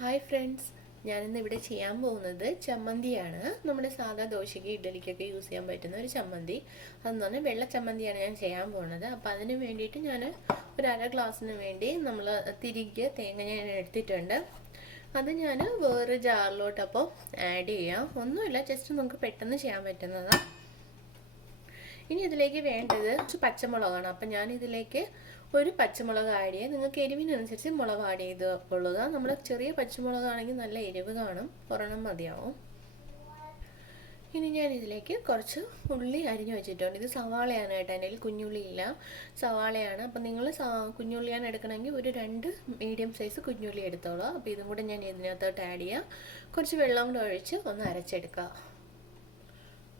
Hi friends, ഞാനിന്ന് ഇവിടെ ചെയ്യാൻ പോകുന്നത് ചമ്മന്തിയാണ്. നമ്മുടെ സാധാ ദോശയ്ക്ക് ഇഡ്ഡലിക്കൊക്കെ യൂസ് ചെയ്യാൻ പറ്റുന്ന ഒരു ചമ്മന്തി. അതെന്ന് പറഞ്ഞാൽ വെള്ള ചമ്മന്തിയാണ് ഞാൻ ചെയ്യാൻ പോകുന്നത്. അപ്പോൾ അതിന് വേണ്ടിയിട്ട് ഞാൻ ഒരു അര ഗ്ലാസ്സിന് വേണ്ടി നമ്മൾ തിരികെ തേങ്ങ ഞാൻ എടുത്തിട്ടുണ്ട്. അത് ഞാൻ വേറെ ജാറിലോട്ട് അപ്പോൾ ആഡ് ചെയ്യാം. ഒന്നുമില്ല, ജസ്റ്റ് നമുക്ക് പെട്ടെന്ന് ചെയ്യാൻ പറ്റുന്നതാണ്. ഇനി ഇതിലേക്ക് വേണ്ടത് പച്ചമുളകാണ്. അപ്പം ഞാൻ ഇതിലേക്ക് ഒരു പച്ചമുളക് ആഡ് ചെയ്യുക. നിങ്ങൾക്ക് എരിവിനനുസരിച്ച് മുളക് ആഡ് ചെയ്ത് കൊള്ളുക. നമ്മൾ ചെറിയ പച്ചമുളകാണെങ്കിൽ നല്ല എരിവ് കാണും, ഒരെണ്ണം മതിയാവും. ഇനി ഞാൻ ഇതിലേക്ക് കുറച്ച് ഉള്ളി അരിഞ്ഞു വെച്ചിട്ടുണ്ട്. ഇത് സവാളയാണ് കേട്ടോ, എൻ്റെ കയ്യിൽ കുഞ്ഞുള്ളി ഇല്ല, സവാളയാണ്. അപ്പം നിങ്ങൾ കുഞ്ഞുള്ളിയാണ് എടുക്കണമെങ്കിൽ ഒരു 2 മീഡിയം സൈസ് കുഞ്ഞുള്ളി എടുത്തോളൂ. അപ്പോൾ ഇതും കൂടെ ഞാൻ ഇതിനകത്തോട്ട് ആഡ് ചെയ്യുക. കുറച്ച് വെള്ളം കൂടെ ഒഴിച്ച് ഒന്ന് അരച്ചെടുക്കുക.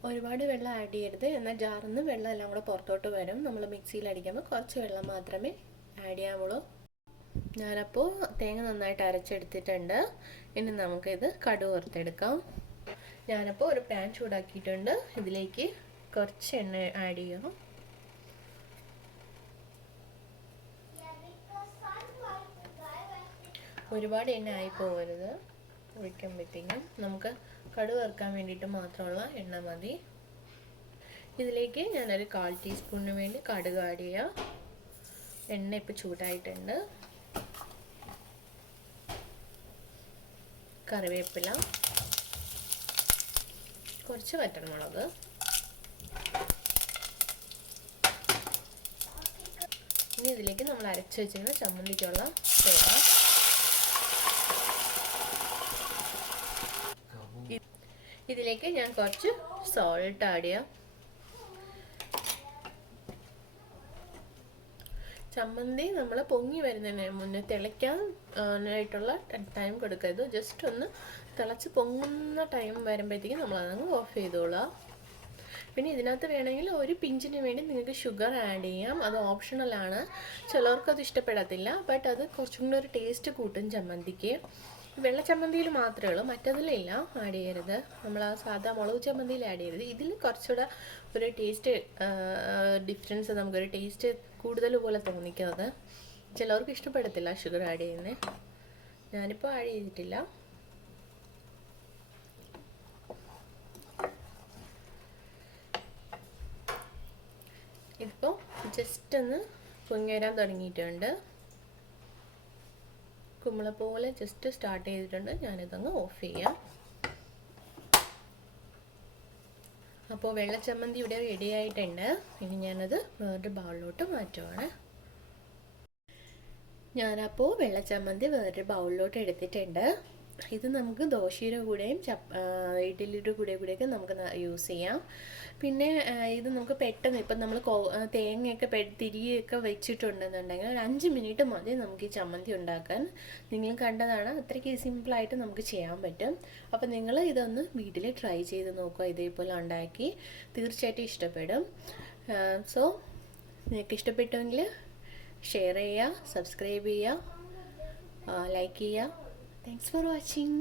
ഒരുപാട് വെള്ളം ആഡ് ചെയ്യരുത്, എന്നാൽ ജാറിൽ നിന്ന് വെള്ളം എല്ലാം കൂടെ പുറത്തോട്ട് വരും. നമ്മൾ മിക്സിയിൽ അടിക്കുമ്പോൾ കുറച്ച് വെള്ളം മാത്രമേ ആഡ് ചെയ്യാവുള്ളൂ. ഞാനപ്പോൾ തേങ്ങ നന്നായിട്ട് അരച്ചെടുത്തിട്ടുണ്ട്. ഇനി നമുക്കിത് കടുക് വറുത്തെടുക്കാം. ഞാനപ്പോൾ ഒരു പാൻ ചൂടാക്കിയിട്ടുണ്ട്. ഇതിലേക്ക് കുറച്ച് എണ്ണ ആഡ് ചെയ്യാം. ഒരുപാട് എണ്ണ ആയി പോകരുത്, ഒഴിക്കുമ്പോഴത്തേക്കും നമുക്ക് കടുക് വറുക്കാൻ വേണ്ടിയിട്ട് മാത്രമുള്ള എണ്ണ മതി. ഇതിലേക്ക് ഞാനൊരു 1/4 ടീസ്പൂണിന് വേണ്ടി കടുക് ആഡ് ചെയ്യാം. എണ്ണ ഇപ്പോൾ ചൂടായിട്ടുണ്ട്. കറിവേപ്പില, കുറച്ച് വറ്റൽമുളക്, ഇനി ഇതിലേക്ക് നമ്മൾ അരച്ച് വെച്ചിരുന്ന ചമ്മന്തിക്കുള്ള തേങ്ങ, ഇതിലേക്ക് ഞാൻ കുറച്ച് സോൾട്ട് ആഡ് ചെയ്യാം. ചമ്മന്തി നമ്മൾ പൊങ്ങി വരുന്നതിന് മുന്നേ തിളയ്ക്കാൻ ആയിട്ടുള്ള ടൈം കൊടുക്കരുത്. ജസ്റ്റ് ഒന്ന് തിളച്ച് പൊങ്ങുന്ന ടൈം വരുമ്പോഴത്തേക്കും നമ്മളതങ്ങ് ഓഫ് ചെയ്തോളാം. പിന്നെ ഇതിനകത്ത് വേണമെങ്കിൽ ഒരു പിഞ്ചിന് വേണ്ടി നിങ്ങൾക്ക് ഷുഗർ ആഡ് ചെയ്യാം. അത് ഓപ്ഷണലാണ്. ചിലർക്കത് ഇഷ്ടപ്പെടത്തില്ല, ബട്ട് അത് കുറച്ചും കൂടി ഒരു ടേസ്റ്റ് കൂട്ടും ചമ്മന്തിക്ക്. വെള്ള ചമ്മന്തിയിൽ മാത്രമേ ഉള്ളൂ, മറ്റതിലില്ല ആഡ് ചെയ്യരുത്. നമ്മൾ ആ സാധാ മുളക് ചമ്മന്തിയിൽ ആഡ് ചെയ്യരുത്. ഇതിൽ കുറച്ചുകൂടെ ഒരു ടേസ്റ്റ് ഡിഫറൻസ്, നമുക്കൊരു ടേസ്റ്റ് കൂടുതൽ പോലെ തോന്നിക്കുന്നത്. ചിലവർക്ക് ഇഷ്ടപ്പെടത്തില്ല ഷുഗർ ആഡ് ചെയ്യുന്നത്. ഞാനിപ്പോൾ ആഡ് ചെയ്തിട്ടില്ല. ഇതിപ്പോൾ ജസ്റ്റ് ഒന്ന് പൊങ്ങി വരാൻ തുടങ്ങിയിട്ടുണ്ട്. കുമ്പള പോലെ ജസ്റ്റ് സ്റ്റാർട്ട് ചെയ്തിട്ടുണ്ട്. ഞാനിതങ്ങ് ഓഫ് ചെയ്യാം. അപ്പോൾ വെള്ളച്ചമ്മന്തി ഇവിടെ റെഡി ആയിട്ടുണ്ട്. ഇനി ഞാനത് വേറൊരു ബൗളിലോട്ട് മാറ്റുവാണ്. ഞാനപ്പോൾ വെള്ളച്ചമ്മന്തി വേറൊരു ബൗളിലോട്ട് എടുത്തിട്ടുണ്ട്. ഇത് നമുക്ക് ദോശയുടെ കൂടെയും ഇഡ്ഡലിയുടെ കൂടെയൊക്കെ നമുക്ക് യൂസ് ചെയ്യാം. പിന്നെ ഇത് നമുക്ക് പെട്ടെന്ന്, ഇപ്പം നമ്മൾ തേങ്ങയൊക്കെ തിരിയൊക്കെ വെച്ചിട്ടുണ്ടെന്നുണ്ടെങ്കിൽ ഒരു 5 മിനിറ്റ് മതി നമുക്ക് ഈ ചമ്മന്തി ഉണ്ടാക്കാൻ. നിങ്ങൾ കണ്ടതാണ്, അത്രയ്ക്ക് സിമ്പിളായിട്ട് നമുക്ക് ചെയ്യാൻ പറ്റും. അപ്പം നിങ്ങൾ ഇതൊന്ന് വീട്ടിൽ ട്രൈ ചെയ്ത് നോക്കുക. ഇതേപോലെ ഉണ്ടാക്കി തീർച്ചയായിട്ടും ഇഷ്ടപ്പെടും. സോ നിങ്ങൾക്ക് ഇഷ്ടപ്പെട്ടുവെങ്കിൽ ഷെയർ ചെയ്യുക, സബ്സ്ക്രൈബ് ചെയ്യുക, ലൈക്ക് ചെയ്യുക. Thanks for watching.